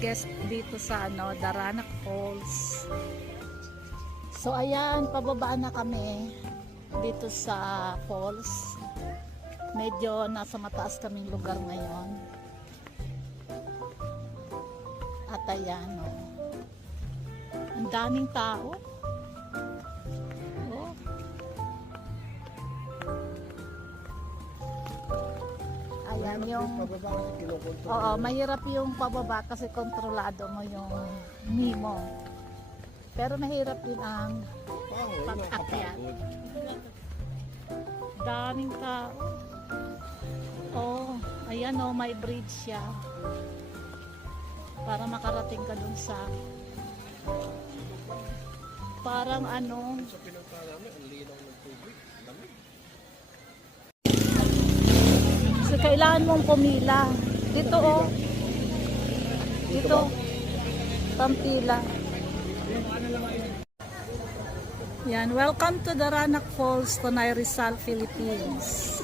Guest dito sa Daranac Falls. So ayan, pababa na kami dito sa falls. Medyo nasa mataas kaming lugar ngayon. At ayan, ang daming tao. Ayan yung mahirap yung pababa kasi kontrolado mo yung knee mo. Pero mahirap din ang pag-akyat. Daming tao. Ayan may bridge siya. Para makarating ka dun sa parang Sa pinunta namin, ang linaw ng tubig. Dami. So, kailangan mong pumila. Dito Dito. Pampila. Yan. Welcome to Daranac Falls, Tanay Rizal, Philippines.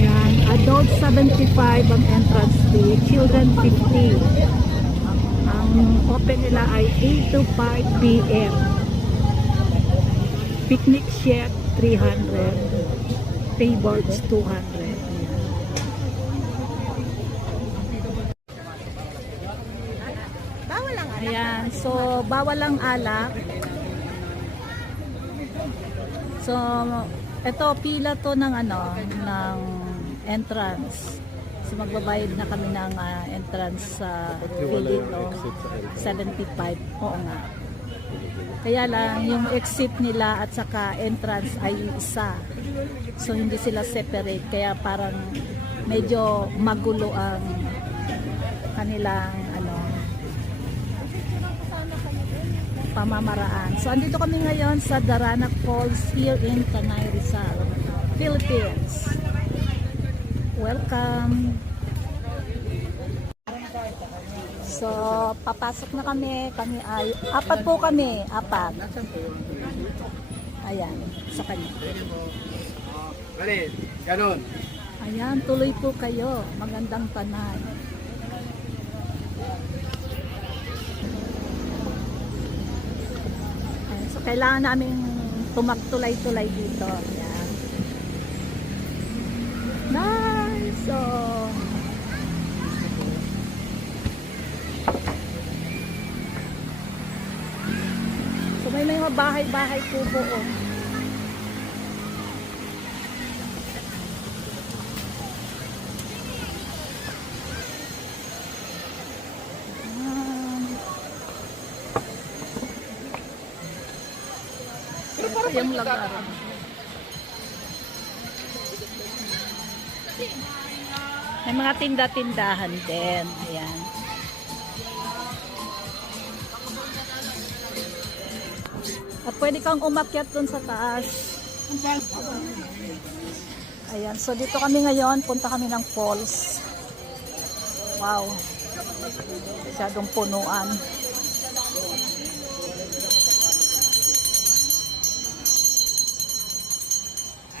Yan. Adult 75 ang entrance fee. Children 50. Ang open nila ay 8 to 5 p.m. Picnic shed 300, tables 200. Bawal ang alak. Ayan, so bawal ang alak. So ito pila to ng ng entrance. So magbabayad na kami ng entrance sa fee dito. 75. Oo nga. Kaya lang, yung exit nila at saka entrance ay isa. So, hindi sila separate. Kaya parang medyo magulo ang kanilang pamamaraan. So, andito kami ngayon sa Daranac Falls here in Tanay Rizal, Philippines. Welcome! So, papasok na kami. Kami ay, apat po kami. Apat. Ayan, sa kanya. Ganon. Ayan, tuloy po kayo. Magandang Tanay. Ayan, so, kailangan namin tumagtulay-tulay dito. Ayan. Nice! So, may mga bahay-bahay po buo. Ito yung lagaran. May mga tinda-tindahan din. Ayan. At pwede kang umakyat dun sa taas. Ayan, so dito kami ngayon, punta kami ng falls. Wow. Masyadong punuan.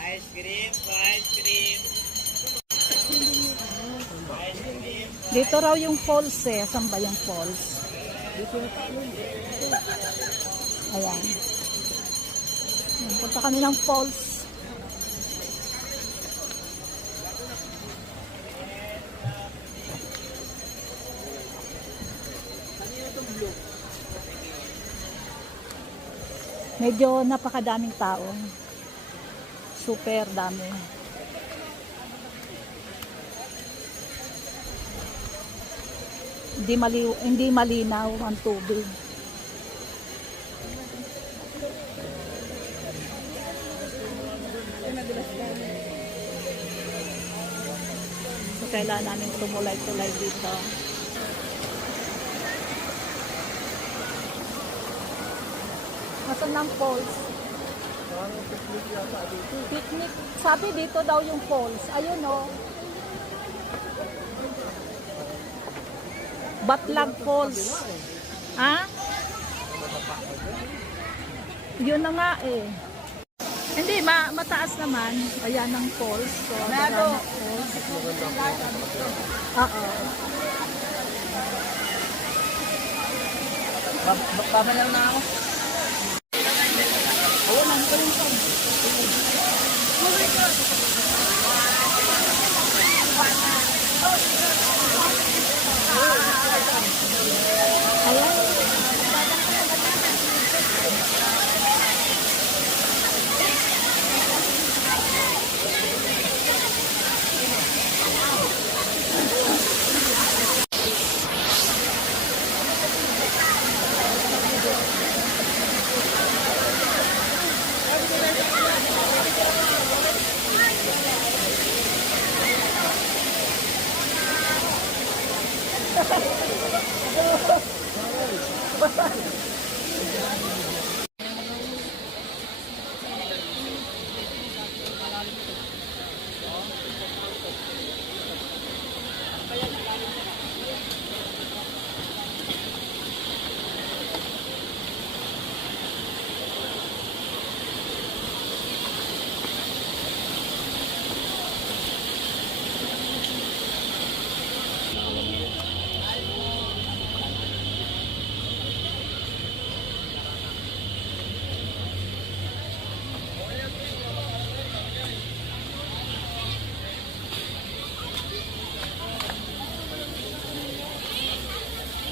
Ice cream, ice cream. Dito raw yung falls Saan ba yung falls? Ayan. Punta kami ng falls. Medyo napakadaming tao. Super dami. Hindi malinaw ang tubig. So, kailangan namin tumulay-tulay dito. Nasaan ang falls? Parang picnic yata dito. Picnic. Sabi dito daw yung falls. Ayun oh. Batlag Falls. Ha? Yun na nga eh. Hindi, mataas naman. Ayan ang falls. So, Banana Falls. Oo. Babalaw na ako.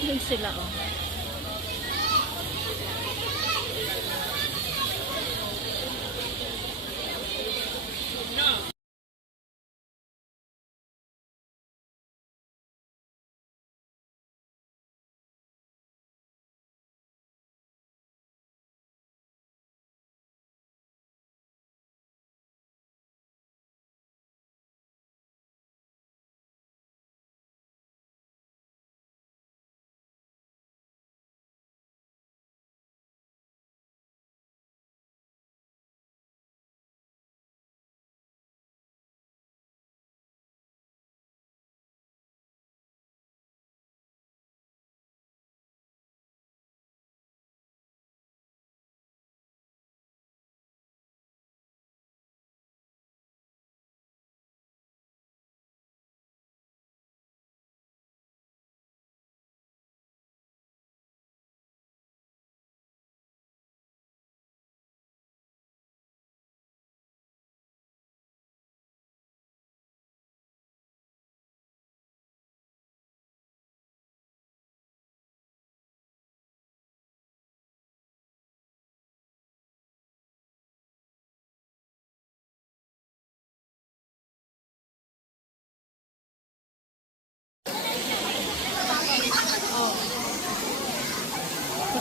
Yun sila oh.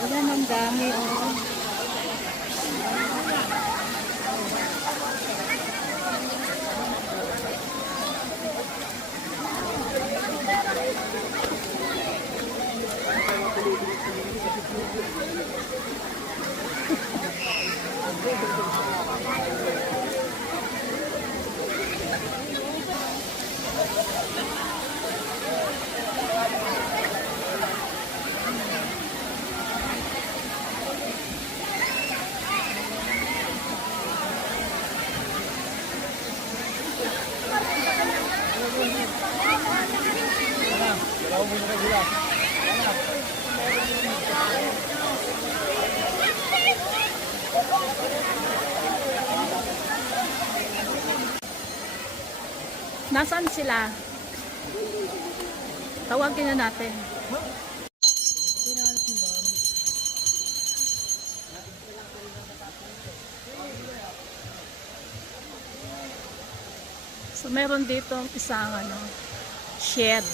Ayan ang dami oh. Nasaan sila? Tawagin na natin. So meron dito isang shed.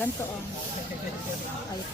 Ganito oh. Ay,